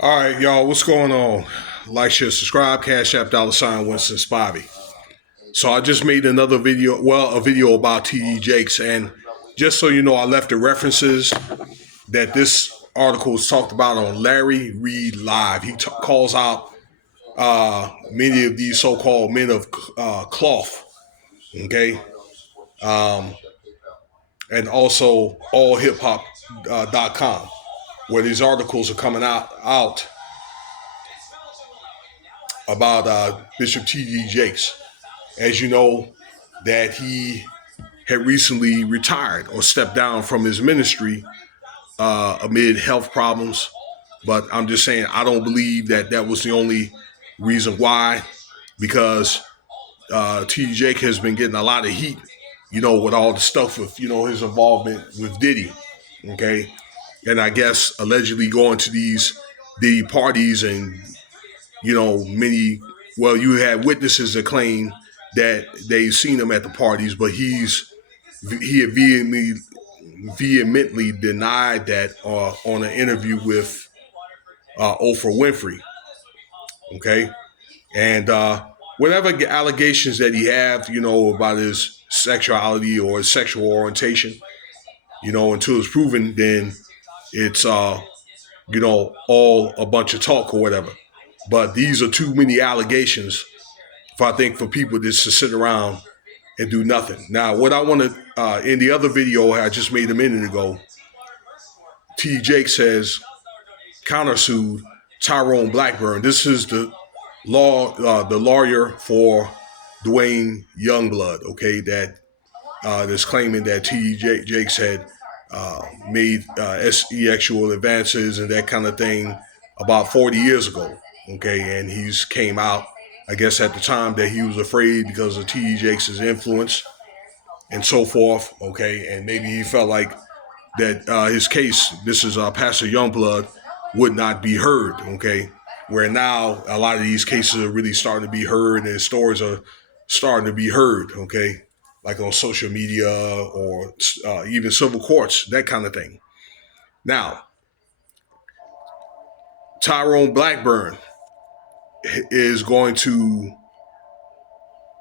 All right, y'all, what's going on? Like, share, subscribe, Cash App, $Winston Spivey. So I just made another video, a video about TD Jakes. And just so you know, I left the references that this article is talked about on Larry Reed Live. He calls out many of these so-called men of cloth, okay? And also allhiphop.com, where these articles are coming out about Bishop T.D. Jakes. As you know, that he had recently retired or stepped down from his ministry amid health problems. But I'm just saying, I don't believe that that was the only reason why, because T.D. Jake has been getting a lot of heat, with all the stuff with, his involvement with Diddy, okay? And I guess allegedly going to these Diddy parties and, you had witnesses that claim that they've seen him at the parties, but he had vehemently denied that on an interview with Oprah Winfrey, okay? And whatever allegations that he have, about his sexuality or his sexual orientation, until it's proven, then it's, all a bunch of talk or whatever. But these are too many allegations, for people just to sit around and do nothing. Now, what I want to, in the other video I just made a minute ago, T. Jake says countersued Tyrone Blackburn. This is the lawyer for Dwayne Youngblood, okay, that's claiming that T. Jakes had made sexual advances and that kind of thing about 40 years ago, okay, and he's came out, I guess at the time, that he was afraid because of T.D. Jakes' influence and so forth, okay, and maybe he felt like that his case, this is Pastor Youngblood, would not be heard, okay, where now a lot of these cases are really starting to be heard and stories are starting to be heard, okay, like on social media or even civil courts, that kind of thing. Now, Tyrone Blackburn is going to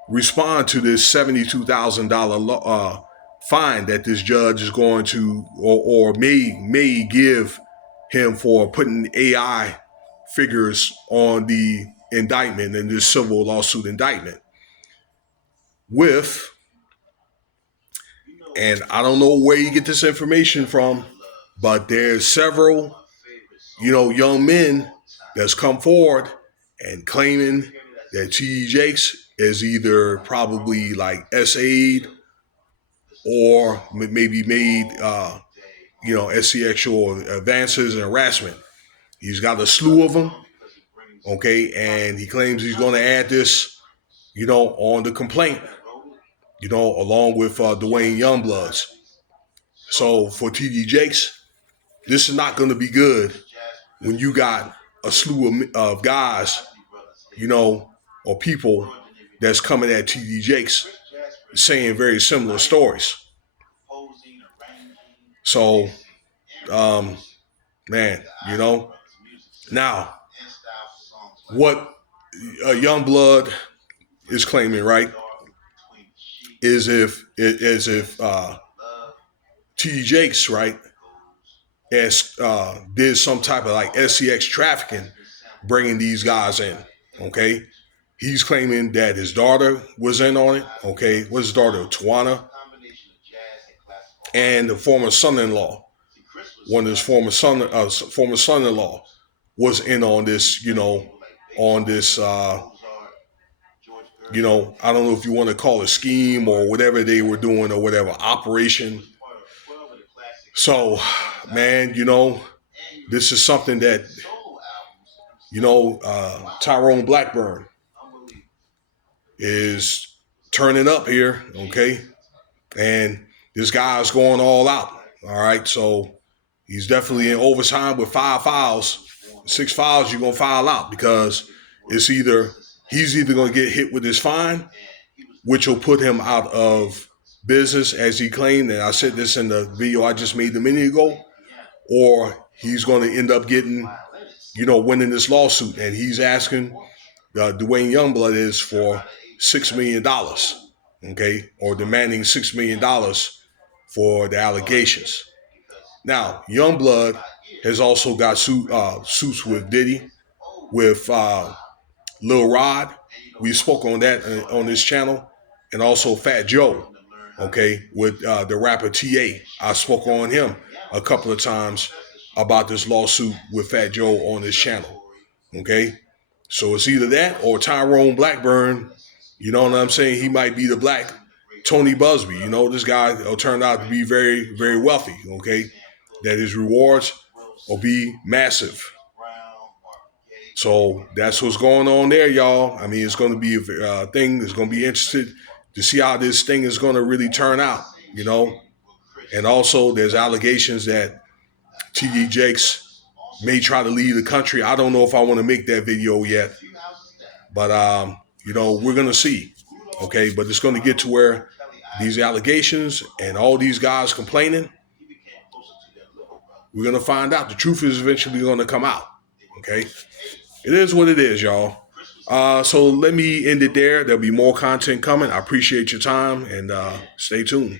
respond to this $72,000 fine that this judge is going to or may give him for putting AI figures on the indictment in this civil lawsuit indictment with, and I don't know where you get this information from, but there's several, young men that's come forward and claiming that T.D. Jakes is either probably like SA'd or maybe made, sexual advances and harassment. He's got a slew of them, okay, and he claims he's going to add this, on the complaint, along with Dwayne Youngblood's. So for T.D. Jakes, this is not going to be good when you got a slew of guys, or people that's coming at T.D. Jakes saying very similar stories. So, man, now what Youngblood is claiming, right, is if T.D. Jakes, right, did some type of like SCX trafficking, bringing these guys in, okay? He's claiming that his daughter was in on it, okay? What's his daughter, Tawana? And the former son-in-law, one of his former son-in-law was in on this, on this, I don't know if you want to call it scheme or whatever they were doing or whatever, operation. So, man, this is something that, Tyrone Blackburn is turning up here, okay? And this guy's going all out, all right? So he's definitely in overtime with 5 files. 6 files you're going to file out because he's either going to get hit with this fine, which will put him out of business as he claimed, and I said this in the video I just made a minute ago, or he's going to end up getting, winning this lawsuit, and he's asking Dwayne Youngblood is for $6 million, okay, or demanding $6 million for the allegations. Now, Youngblood has also got suits with Diddy, with Lil Rod. We spoke on that on this channel, and also Fat Joe, okay, with the rapper TA. I spoke on him a couple of times about this lawsuit with Fat Joe on this channel, okay. So it's either that or Tyrone Blackburn. You know what I'm saying? He might be the black Tony Busby. This guy turned out to be very, very wealthy, okay? That his rewards will be massive. So that's what's going on there, y'all. I mean, it's going to be a thing that's going to be interested to see how this thing is going to really turn out, And also, there's allegations that T.D. Jakes may try to leave the country. I don't know if I want to make that video yet, but we're going to see, okay? But it's going to get to where these allegations and all these guys complaining, we're going to find out. The truth is eventually going to come out, okay? It is what it is, y'all. So let me end it there. There'll be more content coming. I appreciate your time, and stay tuned.